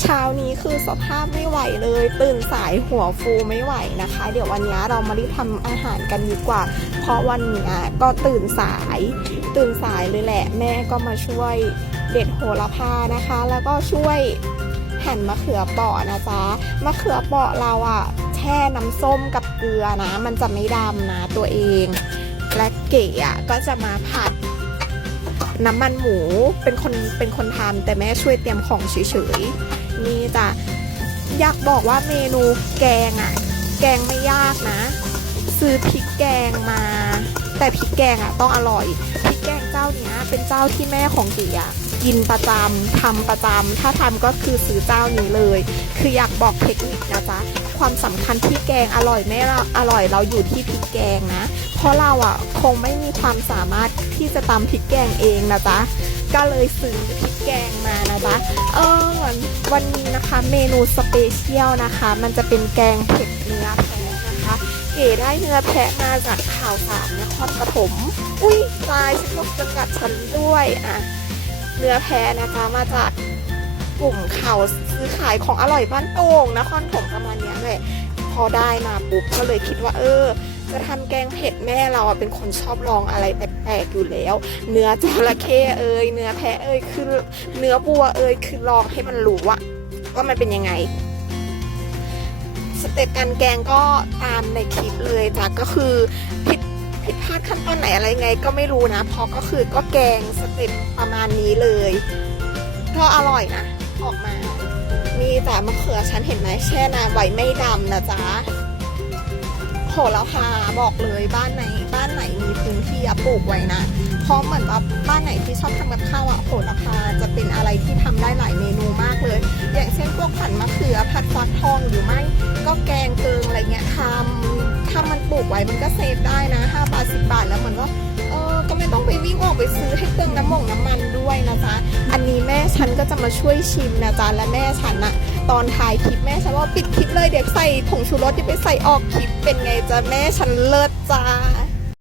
เช้านี้คือสภาพไม่ไหวเลย ตื่นสายหัวฟูไม่ไหวนะคะ เดี๋ยววันนี้เรามารีบทำอาหารกันดีกว่า เพราะวันนี้ก็ตื่นสาย ตื่นสายเลยแหละ แม่ก็มาช่วยเด็ดโหระพานะคะ แล้วก็ช่วยหั่นมะเขือเปราะนะจ๊ะมะเขือเปราะเราอะแช่น้ำส้มกับเกลือนะ มันจะไม่ดำนะตัวเอง และเก๋อะก็จะมาผัดน้ำมันหมูเป็นคนเป็นคนทำแต่แม่ช่วยเตรียมของเฉยๆ นี่จ้ะอยากบอกว่าเมนูแกงอะแกงไม่ยากนะ ซื้อพริกแกงมา แต่พริกแกงอะต้องอร่อยพริกแกงเจ้าเนี้ยเป็นเจ้าที่แม่ของเก๋อะกินประจำทำประจำถ้าทำก็คือซื้อเจ้านี้เลย คืออยากบอกเทคนิคนะจ๊ะความสำคัญที่แกงอร่อยไม่อร่อยเราอยู่ที่พริกแกงนะ เพราะเราอะคงไม่มีความสามารถที่จะตำพริกแกงเองนะจ๊ะก็เลยซื้อพริกแกงมานะจ๊ะเออ วันนี้นะคะเมนูสเปเชียลนะคะ มันจะเป็นแกงเผ็ดเนื้อแพะนะคะ เก๋ได้เนื้อแพะมาจากข่าวสารนครปฐมอุ้ยตายฉันลบจังกัดฉันด้วยอะเนื้อแพะนะคะมาจากกลุ่มข่าวซื้อขายของอร่อยบ้านโป่งนครปฐมประมาณนี้ยแหละพอได้มาปุ๊บก็เลยคิดว่าเออ จะทำแกงเผ็ดแม่เราอะเป็นคนชอบลองอะไรแปลกๆอยู่แล้ว เนื้อจระเข้เอ่ยเนื้อแพะเอ่ยคือเนื้อบัวเอ่ยคือลองให้มันรู้ว่าว่ามันเป็นยังไงสเต็ปการแกงก็ตามในคลิปเลยจ้ะก็คือผิดผิดพลาดขั้นตอนไหนอะไรไง ก็ไม่รู้นะเพราะก็คือก็แกงสเต็ปประมาณนี้เลย ก็อร่อยนะ ออกมา มีแต่มะเขือฉันเห็นไหมแช่น้ำไว้ไม่ดำนะจ๊ะ หระพาบอกเลยบ้านไหนบ้านไหนมีพื้นที่อะปลูกไว้นะเพราะเหมือนว่าบ้านไหนที่ชอบทำกับข้าวอะโหระพาจะเป็นอะไรที่ทำได้หลายเมนูมากเลย อย่างเช่นพวกผัดมะเขือผัดฟักทองหรือไม่ก็แกงเกิงอะไรเงี้ยทำถ้ามันปลูกไว้มันก็เซฟได้นะ5บาท10บาทแล้วมันก็เออก็ไม่ต้องไปวิ่งออกไปซื้อให้เปลืองน้ำมงน้ำมันด้วยนะจ๊ะอันนี้แม่ฉันก็จะมาช่วยชิมนะจ๊ะและแม่ฉันอะ ตอนถ่ายคลิปแม่ฉันว่าปิดคลิปเลยเดี๋ยวใส่ผงชูรสจะไปใส่ออกคลิปเป็นไงจ้ะแม่ฉันเลิศจ้า